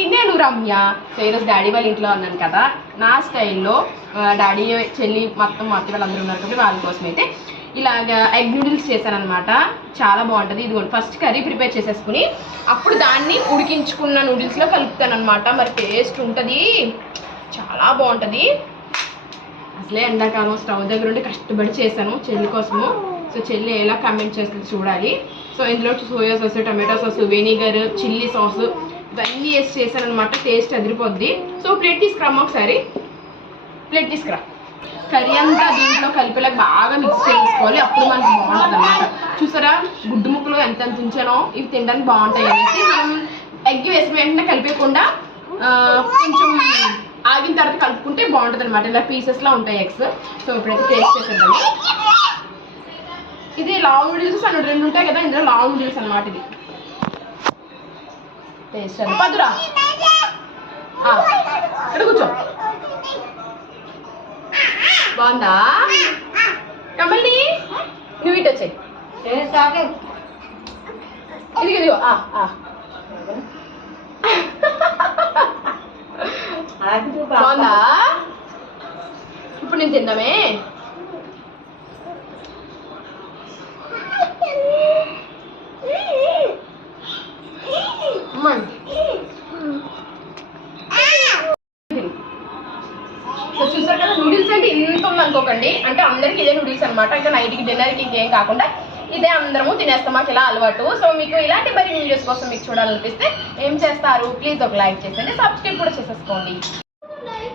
నేను రమ్య సో ఈరోజు డాడీ వాళ్ళ ఇంట్లో ఉన్నాను కదా నా స్టైల్లో డాడీ చెల్లి మొత్తం మా అత్త వాళ్ళందరూ ఉన్నారు కాబట్టి వాళ్ళ కోసం అయితే ఇలాగ ఎగ్ నూడిల్స్ చేశాననమాట చాలా బాగుంటుంది. ఇది ఫస్ట్ కర్రీ ప్రిపేర్ చేసేసుకుని అప్పుడు దాన్ని ఉడికించుకున్న నూడిల్స్లో కలుపుతాను అనమాట మరి టేస్ట్ ఉంటుంది. చాలా బాగుంటుంది. అసలే ఎండాకాలం స్టవ్ దగ్గర ఉండి కష్టపడి చేశాను చెల్లి కోసము. సో చెల్లి ఎలా కమెంట్ చేస్తుంది చూడాలి. సో ఇందులో soya sauce tomato sauce vinegar chilli sauce ఇవన్నీ వేసి చేశాను అనమాట టేస్ట్ అదిరిపోద్ది. సో ప్లేట్ తీసుకురమ్మా ఒకసారి. ప్లేట్ తీసుకురా. కర్రీ అంతా దీంట్లో కలిపేలా బాగా మిక్స్ చేసుకోవాలి. అప్పుడు మనకి బాగుంటుంది అనమాట చూసారా? గుడ్డు ముక్కలు ఎంత ఎంత ఉంచానో. ఇవి తినడానికి బాగుంటాయి అనేసి మనం ఎగ్ వేసిన వెంటనే కలిపేయకుండా కొంచెం ఆగిన తర్వాత కలుపుకుంటే బాగుంటుంది అనమాట ఇలా పీసెస్లా ఉంటాయి ఎగ్స్ సో ఇప్పుడైతే టేస్ట్ చేసేద్దాం ఇది లాంగ్ నూడిల్స్ అన్నట్టు రెండు ఉంటాయి కదా ఇందులో లాంగ్ నూడిల్స్ అనమాట ఇది. టేస్ట్ అది పదురా. ఇక్కడ కూర్చో. బాగుందా? కమల్ని? నువ్వు ఇటు వచ్చాయి. ఇది ఇదిగో. బాగుందా? ఇప్పుడు నేను తిందామే. సో చూసారు కదా నూడిల్స్ అంటే ఇంత ఉందనుకోకండి అంటే అందరికీ ఇదే నూడిల్స్ అనమాట ఇంకా నైట్కి డిన్నర్కి ఇంకేం కాకుండా ఇదే అందరము తినేస్తాం. మాకు ఇలా అలవాటు. సో మీకు ఇలాంటి మరిన్ని వీడియోస్ కోసం మీకు చూడాలనిపిస్తే ఏం చేస్తారు? ప్లీజ్ ఒక లైక్ చేసండి సబ్స్క్రైబ్ కూడా చేసేసుకోండి.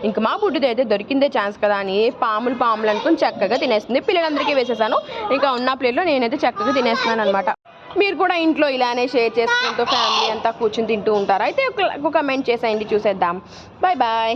ఇంకా మా బుడ్డిది అయితే దొరికిందే ఛాన్స్ కదా అని పాములు పాములు అనుకుని చక్కగా తినేస్తుంది. పిల్లలందరికీ వేసేసాను. ఇంకా ఉన్న ప్లేట్లో నేనైతే చక్కగా తినేస్తున్నాను అనమాట మీరు కూడా ఇంట్లో ఇలానే షేర్ చేసుకుంటూ ఫ్యామిలీ అంతా కూర్చుని తింటూ ఉంటారు? అయితే ఒక కమెంట్ చేసేయండి. చూసేద్దాం. Bye bye